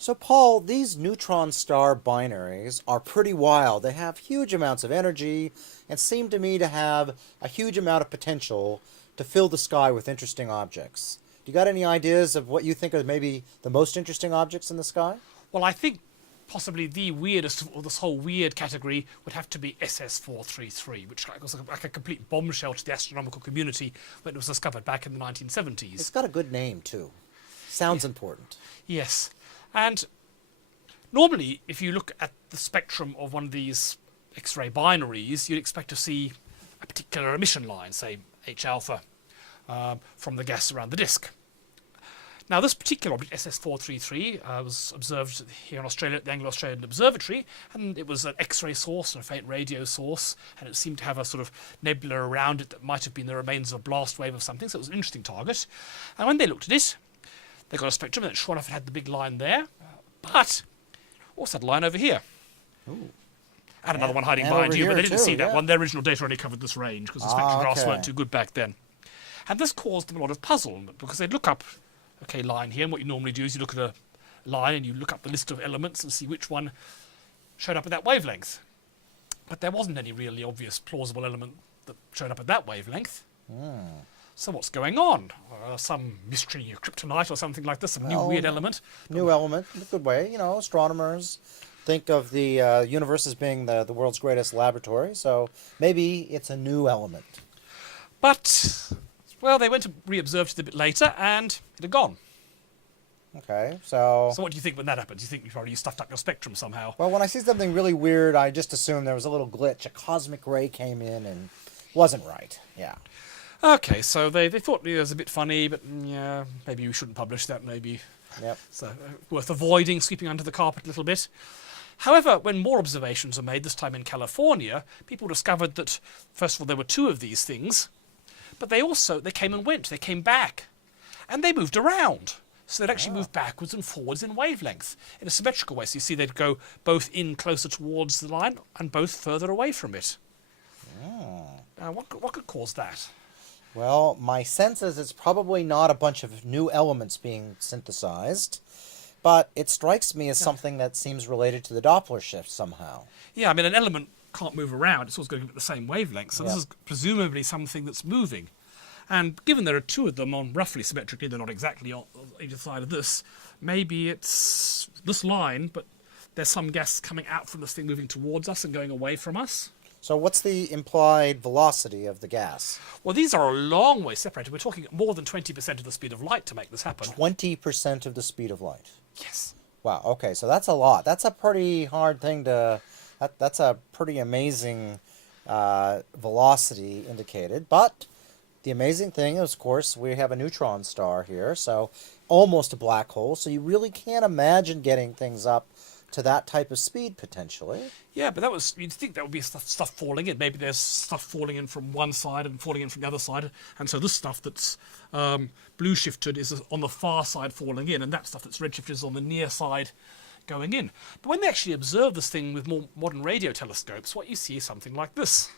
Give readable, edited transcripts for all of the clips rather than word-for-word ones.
So, Paul, these neutron star binaries are pretty wild. They have huge amounts of energy and seem to me to have a huge amount of potential to fill the sky with interesting objects. Do you got any ideas of what you think are maybe the most interesting objects in the sky? Well, I think possibly the weirdest of this whole weird category would have to be SS433, which was like a complete bombshell to the astronomical community when it was discovered back in the 1970s. It's got a good name, too. Sounds important. Yes. And normally, if you look at the spectrum of one of these X-ray binaries, you'd expect to see a particular emission line, say H alpha, from the gas around the disk. Now, this particular object, SS433, was observed here in Australia at the Anglo-Australian Observatory, and it was an X-ray source and a faint radio source, and it seemed to have a sort of nebula around it that might have been the remains of a blast wave of something, so it was an interesting target. And when they looked at it, they got a spectrum, and sure enough, it had the big line there, but also had a line over here. Ooh. And another one hiding and behind over you, but they here didn't too, see that yeah. one. Their original data only covered this range, because the spectrographs okay. weren't too good back then. And this caused them a lot of puzzlement, because they'd look up, okay, line here, and what you normally do is you look at a line and you look up the list of elements and see which one showed up at that wavelength. But there wasn't any really obvious plausible element that showed up at that wavelength. So what's going on? Some mystery kryptonite or something like this, some new weird element. New element, in a good way. You know, astronomers think of the universe as being the world's greatest laboratory, so maybe it's a new element. But, well, they went to re-observe it a bit later, and it had gone. Okay, so... So what do you think when that happened? Do you think you stuffed up your spectrum somehow? Well, when I see something really weird, I just assume there was a little glitch. A cosmic ray came in and wasn't right. Yeah. Okay, so they thought it was a bit funny, but yeah, maybe we shouldn't publish that, maybe. Yep. So worth avoiding, sweeping under the carpet a little bit. However, when more observations were made, this time in California, people discovered that, first of all, there were two of these things, but they came and went, they came back, and they moved around. So they'd actually move backwards and forwards in wavelength, in a symmetrical way. So you see they'd go both in closer towards the line and both further away from it. Now, what could cause that? Well, my sense is it's probably not a bunch of new elements being synthesized, but it strikes me as something that seems related to the Doppler shift somehow. Yeah, I mean, an element can't move around. It's always going at the same wavelength. So Yeah. this is presumably something that's moving. And given there are two of them on roughly symmetrically, they're not exactly on either side of this, maybe it's this line, but there's some gas coming out from this thing moving towards us and going away from us. So what's the implied velocity of the gas? Well, these are a long way separated. We're talking more than 20% of the speed of light to make this happen. 20% of the speed of light. Yes. Wow, okay, so that's a lot. That's a pretty hard thing to... That's a pretty amazing velocity indicated. But the amazing thing is, of course, we have a neutron star here, so almost a black hole. So you really can't imagine getting things up to that type of speed, potentially. Yeah, but you'd think that would be stuff falling in. Maybe there's stuff falling in from one side and falling in from the other side. And so this stuff that's blue shifted is on the far side falling in, and that stuff that's red shifted is on the near side going in. But when they actually observe this thing with more modern radio telescopes, what you see is something like this.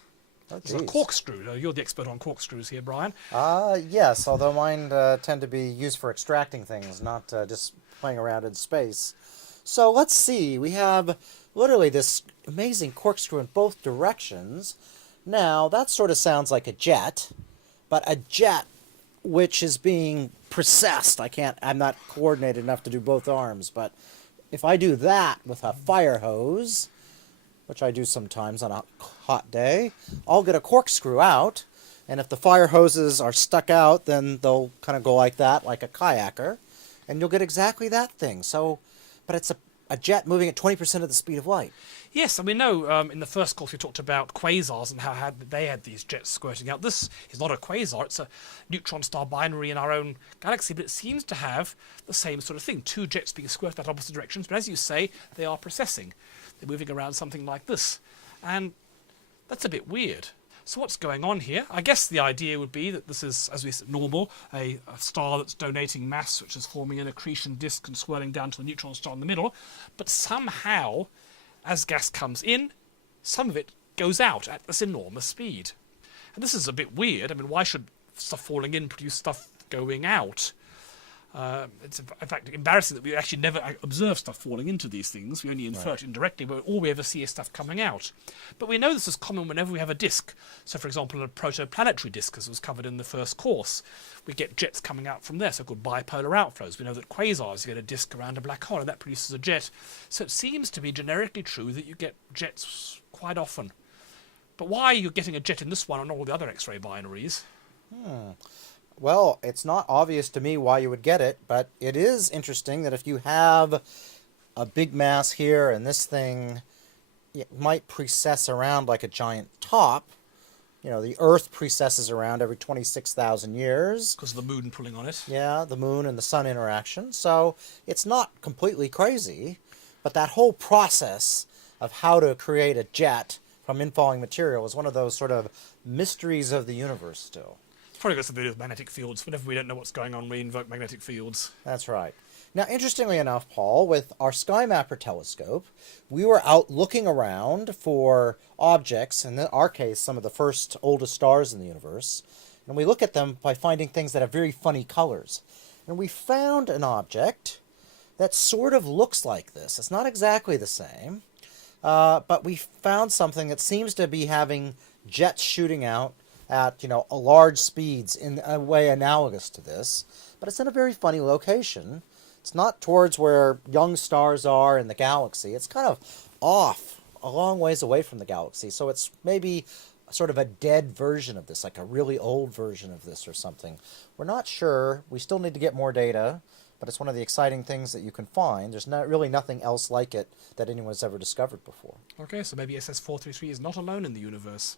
Oh, It's a geez. corkscrew. Now, you're the expert on corkscrews here, Brian. Yes, although mine tend to be used for extracting things, not just playing around in space. So let's see. We have literally this amazing corkscrew in both directions. Now, that sort of sounds like a jet, but a jet which is being processed. I'm not coordinated enough to do both arms, but if I do that with a fire hose, which I do sometimes on a hot day, I'll get a corkscrew out, and if the fire hoses are stuck out, then they'll kind of go like that, like a kayaker, and you'll get exactly that thing. So, but it's a jet moving at 20% of the speed of light. Yes, and we know in the first course we talked about quasars and how they had these jets squirting out. This is not a quasar, it's a neutron star binary in our own galaxy, but it seems to have the same sort of thing. Two jets being squirted out opposite directions, but as you say, they are processing. They're moving around something like this. And that's a bit weird. So what's going on here? I guess the idea would be that this is, as we said, normal, a star that's donating mass, which is forming an accretion disk and swirling down to a neutron star in the middle. But somehow, as gas comes in, some of it goes out at this enormous speed. And this is a bit weird. I mean, why should stuff falling in produce stuff going out? It's in fact embarrassing that we actually never observe stuff falling into these things. We only infer it indirectly, but all we ever see is stuff coming out. But we know this is common whenever we have a disk. So, for example, a protoplanetary disk, as was covered in the first course, we get jets coming out from there, so-called bipolar outflows. We know that quasars, you get a disk around a black hole, and that produces a jet. So it seems to be generically true that you get jets quite often. But why are you getting a jet in this one and all the other X-ray binaries? Well, it's not obvious to me why you would get it, but it is interesting that if you have a big mass here and this thing, it might precess around like a giant top. You know, the Earth precesses around every 26,000 years. Because of the moon pulling on it. Yeah, the moon and the sun interaction. So it's not completely crazy, but that whole process of how to create a jet from infalling material is one of those sort of mysteries of the universe still. Probably got something to do with magnetic fields. Whenever we don't know what's going on, we invoke magnetic fields. That's right. Now, interestingly enough, Paul, with our SkyMapper telescope, we were out looking around for objects, in our case, some of the first oldest stars in the universe, and we look at them by finding things that have very funny colors. And we found an object that sort of looks like this. It's not exactly the same, but we found something that seems to be having jets shooting out at, large speeds in a way analogous to this, but it's in a very funny location. It's not towards where young stars are in the galaxy. It's kind of off, a long ways away from the galaxy, so it's maybe sort of a dead version of this, like a really old version of this or something. We're not sure. We still need to get more data, but it's one of the exciting things that you can find. There's not really nothing else like it that anyone's ever discovered before. Okay, so maybe SS433 is not alone in the universe.